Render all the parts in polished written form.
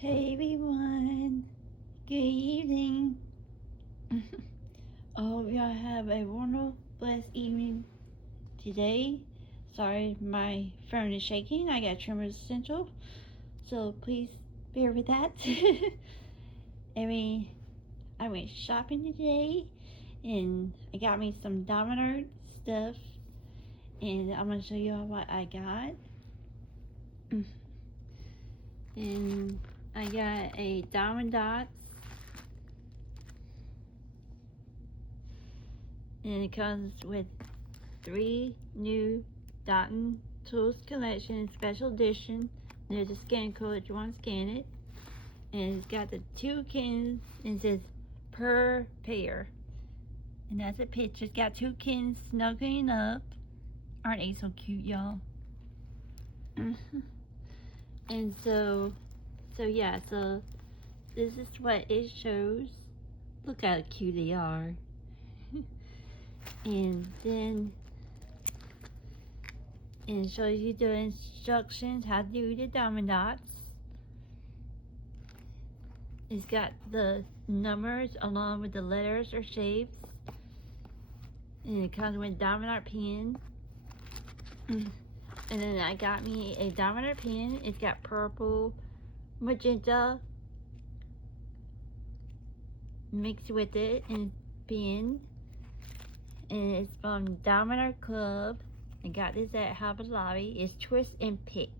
Hey everyone, good evening. I hope y'all have a wonderful, blessed evening today. Sorry, my phone is shaking. I got tremors central, so please bear with that. I went shopping today, and I got me some Domino stuff, and I'm gonna show y'all what I got. And I got a Dotz. And it comes with 3 new Dotz Tools Collection Special Edition. There's a scan code if you want to scan it. And it's got the 2 kittens and it says per pair. And that's a picture. It's got 2 kittens snuggling up. Aren't they so cute, y'all? And so this is what it shows. Look how cute they are. And then it shows you the instructions how to do the Dots. It's got the numbers along with the letters or shapes, and it comes with Dot pen. And then I got me a Dot pen. It's got purple, magenta mixed with it and pen. And it's from Dot Club. I got this at Hobby Lobby. It's Twist and Pick.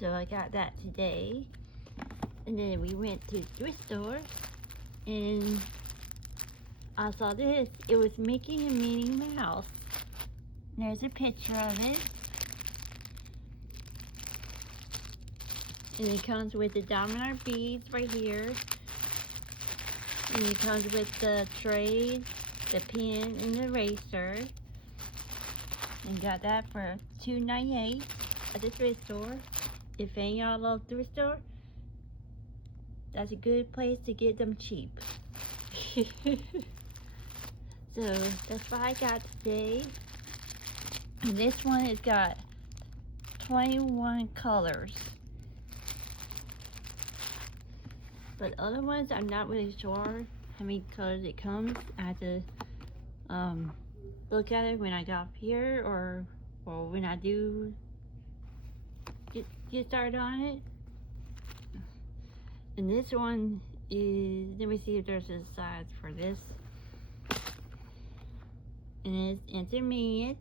So I got that today. And then we went to the thrift store and I saw this. It was Mickey and Minnie Mouse. There's a picture of it. And it comes with the Domino beads right here. And it comes with the tray, the pen, and the eraser. And got that for $2.98 at the thrift store. If any of y'all love thrift store, that's a good place to get them cheap. So that's what I got today. And this one has got 21 colors. But other ones, I'm not really sure how many colors it comes. I had to look at it when I got up here, or when I do get started on it. And this one is, let me see if there's a size for this. And it's intermediate.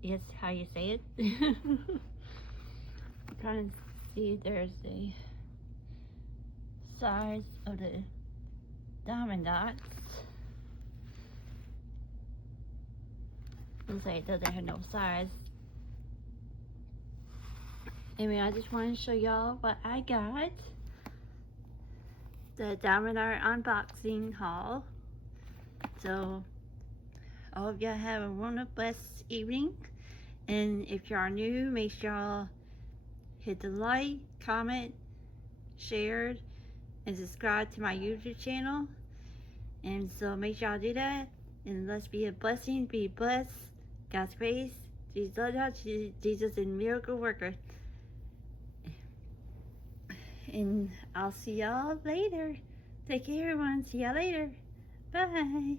Yes, how you say it. I'm trying to see if there's a size of the Dots. Looks like it doesn't have no size. Anyway, I just want to show y'all what I got. The Dot unboxing haul. So I hope y'all have a wonderful, blessed evening. And if y'all are new, make sure y'all hit the like, comment, share, and subscribe to my YouTube channel. And so make sure y'all do that. And let's be a blessing, be blessed. God's grace. Jesus love y'all. Jesus is a miracle worker. And I'll see y'all later. Take care, everyone. See y'all later. Bye.